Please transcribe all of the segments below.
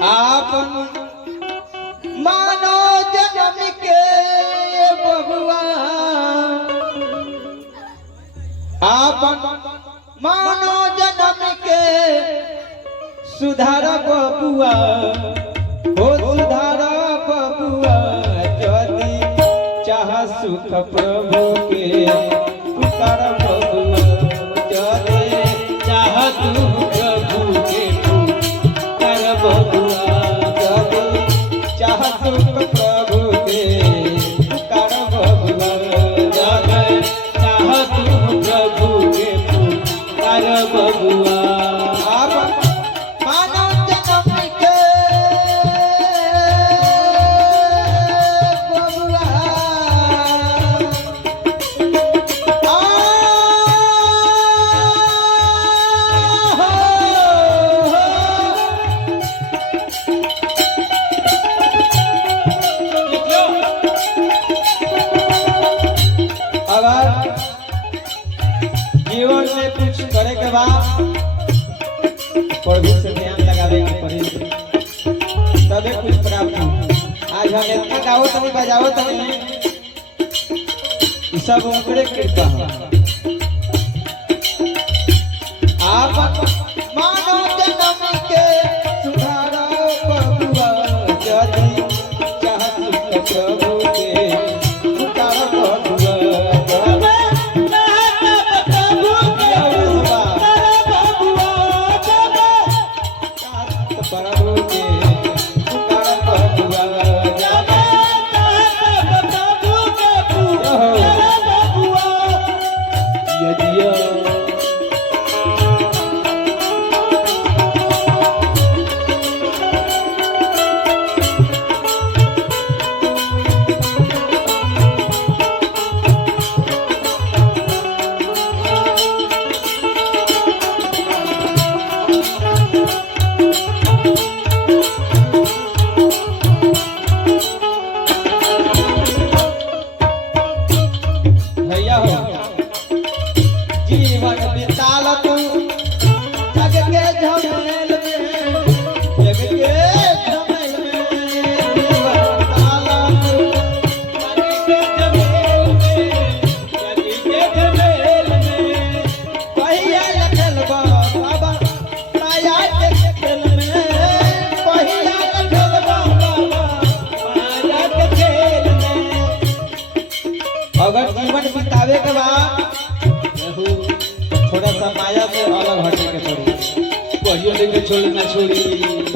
आप मानो जन्म के बबुआ, आप मानो जन्म के सुधार बबुआ, हो सुधार बबुआ, यदि चाह सुख प्रभु के पुकार बबुआ, यदि चाह तू प्रभु के पुकार बबुआ, यदि चाह सुख प्रभु के पुकार बबुआ, यदि चाह तू प्रभु के पुकार बबुआ। जीवन में कुछ करे के बाद प्रभु से ध्यान लगावे के पड़ी, तबे कुछ प्राप्त हो। आज हम इतना गाओ तभी बजाओ तभी सब उनके कृपा हो। आप मानो जन्म के सुधारो बबुआ, यदि चाह सुख प्रभु के पुकार बबुआ, जीवन बिताल तू जग के झमेल में, जग के झमेल में, जीवन बिताल तू जग के झमेल में, जग के झमेल में, पहिया लखल बाबा माया के खेल में, पहिया लखल बाबा माया के खेल में। अगर जीवन बितावे के बाद थोड़ा सा माया से अलग हटे के पड़ी, कहियो लेके छोड़ी ना छोड़ी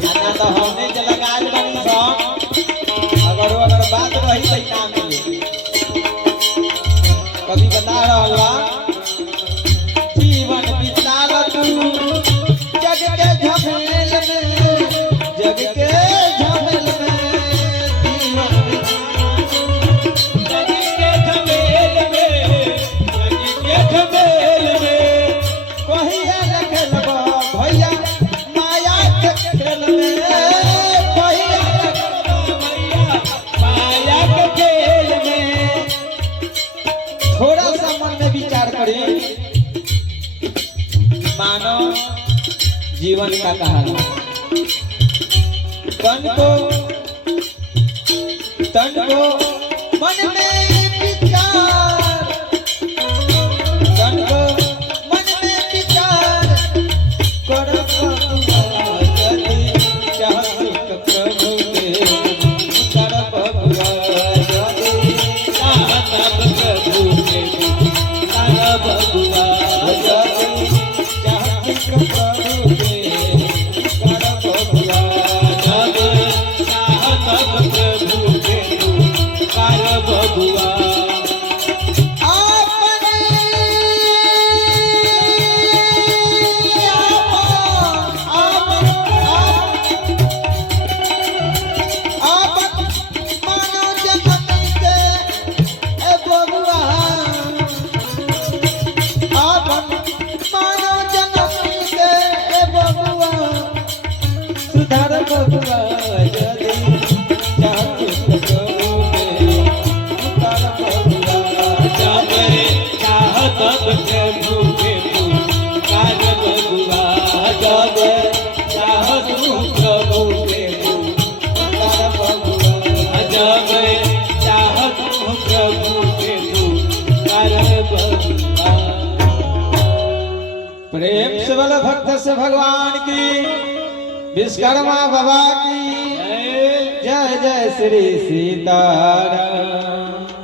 ना, तो हमने जला गाज बनी सब, अगर बात रही तो ना मिले। कभी बता रहा जीवन बिताल तू जग के झमेल में, जग के झमेल में, जीवन जग के झमेल में, जग के झमेल में, पहिया लखल भैया माया के खेल में, पहिया लखल भैया माया के खेल में। थोड़ा सा मन में विचार करें, मानो जीवन का कहानी, तन को मन में विचार, तन को मन में विचार करो बबुआ, यदि चाह सुख प्रभु के पुकार बबुआ, यदि चाह प्रभु के पुकार बबुआ, यदि चाह सुख प्रभु के पुकार बबुआ, यदि चाह प्रभु के पुकार बबुआ। प्रेम से बोलो भक्त से भगवान की, विश्वकर्मा बाबा की जय जय श्री सीताराम।